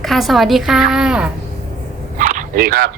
ค่ะสวัสดีค่ะสวัสดีครับ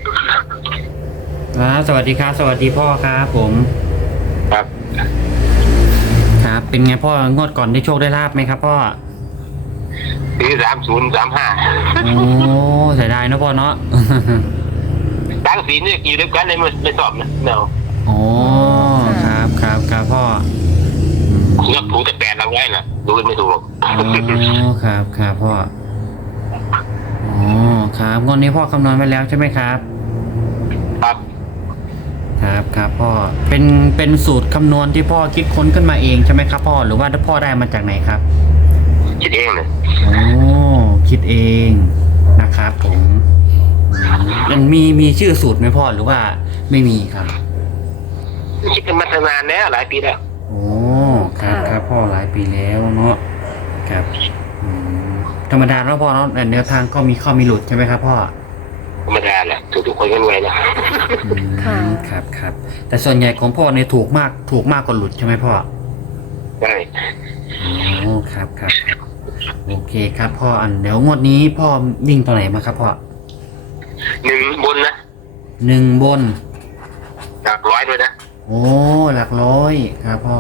ครับสวัสดีครับสวัสดีพ่อครับผมครับครับเป็นไงพ่องวดก่อนได้โชคได้ลาบไหมครับพ่อปี3035 โอ้เสียดายเนอะพ่อเนาะตั้งสีเนี่ยอยู่ด้วยกันในมือไม่สอบนะเนาะโอ้อ๋อคค่ะรับครับครับพ่ออืมเลือกถูกแต่8เราไว้น่ะดูไม่ถูกหรอกโอ้ครับครับพ่ออ๋อครับงวดนี้พ่อคำนวณไว้แล้วใช่ไหมครับครับครับครับพ่อเป็นสูตรคำนวณที่พ่อคิดค้นขึ้นมาเองใช่ไหมครับพ่อหรือว่าพ่อได้มาจากไหนครับคิดเองเลยโอ้คิดเองนะครับผมมันมีชื่อสูตรไหมพ่อหรือว่าไม่มีครับคิดกันมาตั้งนานแล้วหลายปีแล้วโอ้ครับครับพ่อหลายปีแล้วเนาะครับอืมธรรมดาแล้วพ่อเนาะแต่แนวทางก็มีข้อมีหลุดใช่ไหมครับพ่อธรรมดาแหละถูกทุกคนกันไว้นะอืมครับครับแต่ส่วนใหญ่ของพ่อเนี่ยถูกมากกว่าหลุดใช่ไหมพ่อใช่โอ้ครับครับครับโอเคครับพ่อเดี๋ยวงวดนี้พ่อวิ่งตัวไหนมาครับพ่อหนึ่งบนนะหนึ่งบนหลักร้อยด้วยนะโอ้หลักร้อยครับพ่อ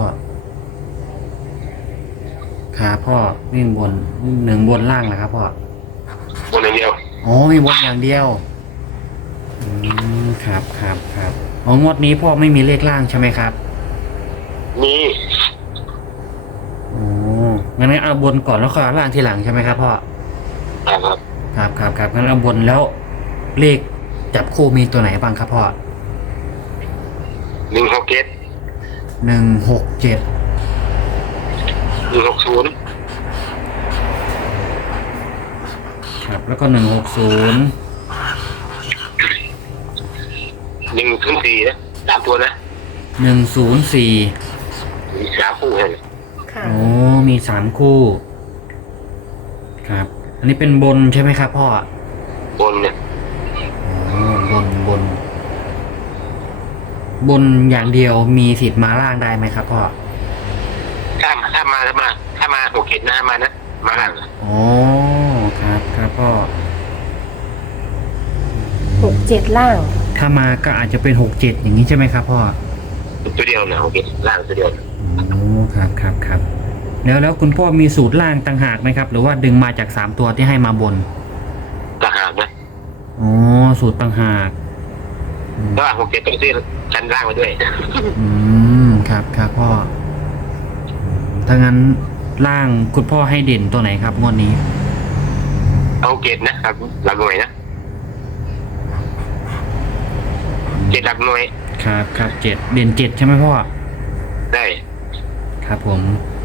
ครับพ่อวิ่งบนหนึ่งบนล่างนะครับพ่อบนอย่างเดียวโอ้มีบนอย่างเดียว อืมครับครับครับอ๋องวดนี้พ่อไม่มีเลขล่างใช่ไหมครับมีโอ้งั้นเอาบนก่อนแล้วค่อยเอาล่างทีหลังใช่ไหมครับพ่อครับครับครับครับงั้นเอาบนแล้วเลขจับคู่มีตัวไหนบ้างครับพ่อ 167 167 160 ครับแล้วก็160 104นะ3 ตัวนะ 104 มี3 คู่เห็นค่ะโอ้มี3 คู่ครับอันนี้เป็นบนใช่ไหมครับพ่อบนเนี่ยโอ้บนอย่างเดียวมีสิทธิ์มาล่างได้ไหมครับพ่อถ้ามา67นะมานะมาล่างโอ้ครับครับพ่อ 67ล่างถ้ามาก็อาจจะเป็น67อย่างนี้ใช่ไหมครับพ่อตัวเดียวนะ67ล่างตัวเดียวโอ้ครับครับครับแล้วคุณพ่อมีสูตรล่างต่างหากไหมครับหรือว่าดึงมาจาก3 ตัวที่ให้มาบนต่างหากนะโอ้สูตรต่างหากก็67ต้องซื้อชั้นล่างมาด้วยอืมครับครับพ่อถ้างั้นล่างคุณพ่อให้เด่นตัวไหนครับงวดนี้เอาเกตนะครับหลักหน่วยนะเกตหลักหน่วยครับครับเด่น7ใช่ไหมพ่อได้ครับผม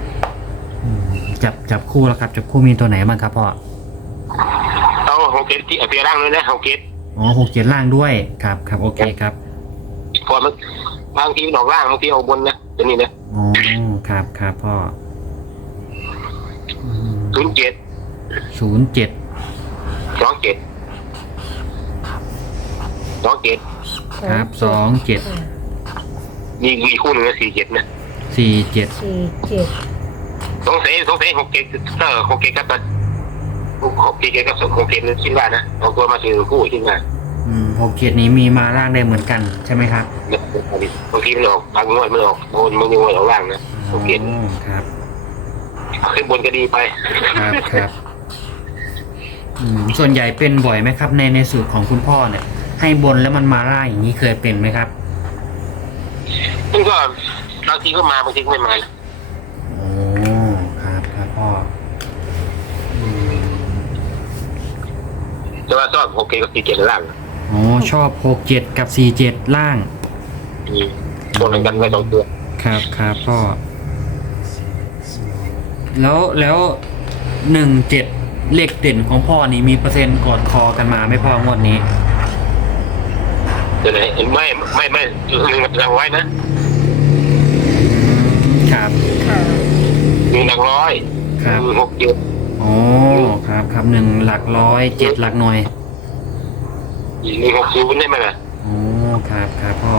จับคู่แล้วครับจับคู่มีตัวไหนบ้างครับพ่อเอา67ที่เอาเพียร่างเลยนะ67 อ๋อ67ล่างด้วยครับครับโอเคครับพอมันบางทีมันออกล่างบางทีออกบนนะตัวนี้นะอ๋อครับครับพ่อ 07 07 27 ครับ27 มีคู่หนึ่งนะ47นะ 47 สงสัย6767ครับ67กับ67นั่นคิดว่านะเอาตัวมาซื้อคู่คิดว่า 67นี้มีมาล่างได้เหมือนกันใช่ไหมครับบางทีมันออกบางงวดมันออกบนบางงวดออกล่างนะ67 ครับขึ้นบนก็ดีไปครับครับส่วนใหญ่เป็นบ่อยไหมครับในสูตรของคุณพ่อเนี่ยให้บนแล้วมันมาล่างอย่างนี้เคยเป็นไหมครับมันก็บางทีก็มาบางทีก็ไม่มาโอ้ครับครับพ่อแต่ว่าชอบ67กับ47ล่างอ๋อชอบ67กับ47ล่างตัวเหมือนกันไว้2 ตัวครับครับพ่อแล้ว17เลขเด่นของพ่อนี่มีเปอร์เซ็นต์กอดคอกันมาไม่พ่องวดนี้เดี๋ยวไหนไม่หนึ่งหลักร้อยนะครับ1 หลักร้อยครับ 67 โอ้ครับครับ1 หลักร้อย7 หลักหน่วย 160ได้ไหมล่ะโอ้ครับครับพ่อ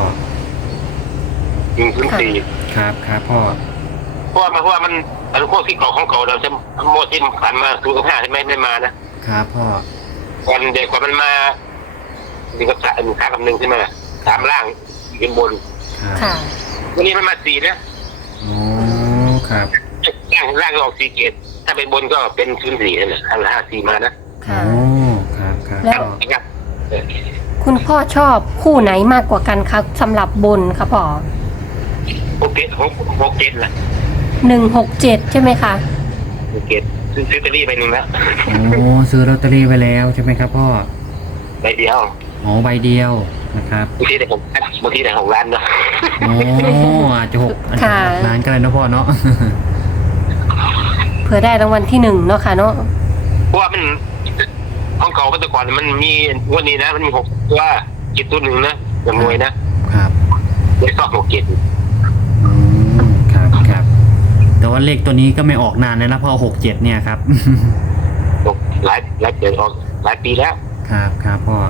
104 ครับครับพ่อเพราะว่ามันพวกที่เก่าของเก่าเราจะโมดที่ผ่านมา0 กับ 5ใช่ไหมไม่มานะคครับพ่อก่อนเด็กกว่ามันมานี่ก็ขากับหนึ่งใช่ไหมสามล่างเป็นบนครับค่ะวันนี้มันมาสี่นะโอ้ครับล่างก็ออก4 เกตถ้าเป็นบนก็เป็น04นั่นแหละ5 4มานะค่ะโอ้ครับครับแล้วพ่อครับคุณพ่อชอบคู่ไหนมากกว่ากันครับสำหรับบนครับพ่อ 6 เกต6 เกตนะ 167ใช่ไหมคะ 6 เกตซื้อลอตเตอรี่ไปหนึ่งแล้วโอ้ซื้อลอตเตอรี่ไปแล้วใช่ไหมครับพ่อใบเดียวอ๋อใบเดียวนะครับบางทีได้6 ล้านเนาะโอ้อาจจะอาจจะ6 ล้านก็ได้นะพ่อเนาะเผื่อได้รางวัลที่1เนาะค่ะเนาะเพราะว่ามันของเก่าแต่ก่อนมันมีวันนี้นะมันมี6 ตัวจิตตัวหนึ่งนะอย่างมวยนะครับได้ซ่อม6 เกตครับครับแต่ว่าเลขตัวนี้ก็ไม่ออกนานเลยนะพ่อ67เนี่ยครับหลายเดือนออกหลายปีแล้วครับครับพ่อ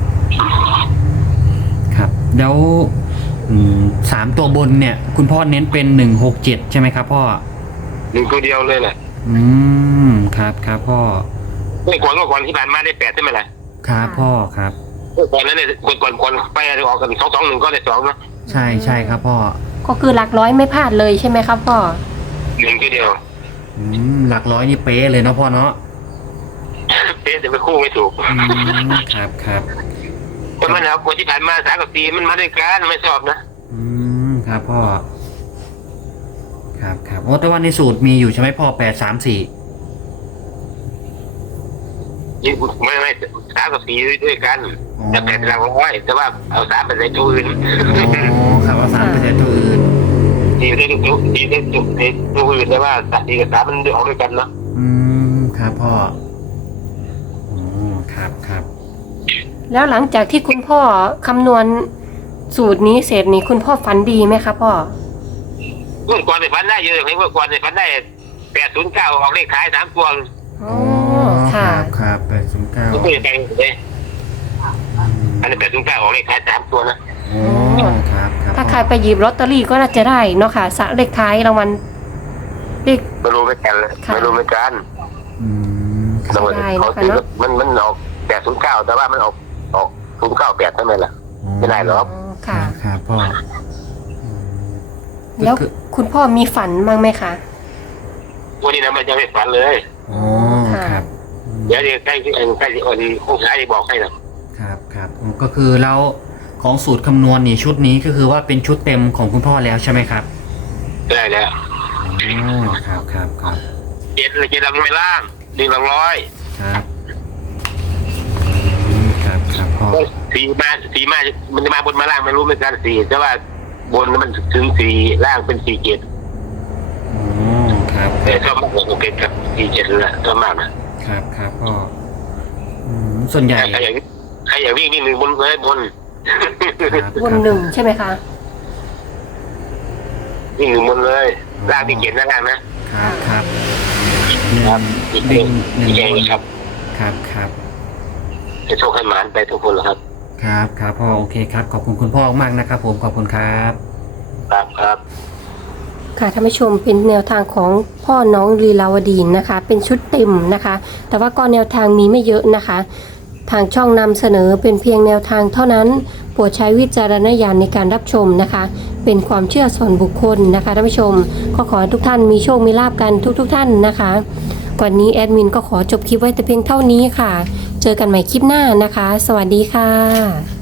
ครับแล้ว3 ตัวบนเนี่ย คุณพ่อเน้นเป็น167ใช่ไหมครับพ่อ 1 ตัวเดียวเลยแหละครับครับพ่อเมื่อก่อนที่ผ่านมาได้8ใช่ไหมล่ะครับพ่อครับเมื่อก่อนนั้นเนี่ยก่อนไปออกกัน2-2-1ก็ได้2นะใช่ใช่ครับพ่อก็คือหลักร้อยไม่พลาดเลยใช่ไหมครับพ่อ 1 ตัวเดียวหลักร้อยนี่เป๊ะเลยเนาะพ่อเนาะเป๊ะแต่ไปคู่ไม่ถูกครับครับคนมันแล้วคนที่ผ่านมา3 กับ 4มันมาด้วยกันไม่ชอบนะครับพ่อครับโอ้แต่ว่าในสูตรมีอยู่ใช่ไหมพ่อ834 ยิ่งไม่3 กับ 4ด้วยกันแต่8 หลักร้อยแต่ว่าเอา3ไปใส่ตัวอื่นโอ้ครับเอา3ไปใส่ตัวอื่นดีได้ตัวอื่นแต่ว่า4 กับ 3มันออกด้วยกันเนาะครับพ่อครับแล้วหลังจากที่คุณพ่อคำนวณสูตรนี้เสร็จนี่คุณพ่อฝันดีไหมครับพ่อเมื่อก่อนในฝันได้เยอะเมื่อก่อนในฝันได้809ออกเลขท้าย3 ตัวอ๋อค่ะครับไม่ 809 เคยแบ่งเลยอันนี้809ออกเลขท้าย3 ตัวนะโอ้ครับถ้าใครไปหยิบลอตเตอรี่ก็น่าจะได้เนาะค่ะเลขท้ายรางวัลเลขไม่รู้ไม่กันเลยค่ะไม่รู้ไม่กันได้นะคะเนอะมันออก809แต่ว่ามันออก098ใช่ไหมล่ะ ไม่ได้หรอกค่ะครับพ่อแล้วคุณพ่อมีฝันบ้างไหมคะวันนี้นะมันยังไม่ฝันเลยอ๋อครับเดี๋ยวใกล้ที่อ่อนโค้งท้ายบอกให้นะครับก็คือแล้วของสูตรคำนวณนี่ชุดนี้ก็คือว่าเป็นชุดเต็มของคุณพ่อแล้วใช่ไหมครับได้แล้วอ๋อครับเจ็ดหลังไม่ล่าง1 หลังร้อยครับครับพ่อ 4 มามันจะมาบนมาล่างไม่รู้เหมือนกัน4แต่ว่าบนมันถึง4ล่างเป็น4 เจ็ดอ๋อครับแต่ชอบมากกว่า6 เจ็ดกับ4 เจ็ดเลยชอบมากนะครับพ่อส่วนใหญ่ใครอยากวิ่ง1 บนเลยบนบน1ใช่ไหมคะวิ่ง1 บนเลยล่างที่เจ็ดนะล่างนะครับครับอีกหนึ่งครับครับให้โชคให้หมานไปทุกคนแล้วครับครับพ่อโอเคครับขอบคุณคุณพ่อมากนะครับผมขอบคุณครับครับค่ะท่านผู้ชมเป็นแนวทางของพ่อน้องลีลาวดีนะคะ เป็นชุดเต็มนะคะ แต่ว่าก็แนวทางมีไม่เยอะนะคะ ทางช่องนำเสนอเป็นเพียงแนวทางเท่านั้นโปรดใช้วิจารณญาณในการรับชมนะคะ เป็นความเชื่อส่วนบุคคลนะคะท่านผู้ชมก็ขอให้ทุกท่านมีโชคมีลาภกันทุกท่านนะคะวันนี้แอดมินก็ขอจบคลิปไว้แต่เพียงเท่านี้ค่ะ เจอกันใหม่คลิปหน้านะคะ สวัสดีค่ะ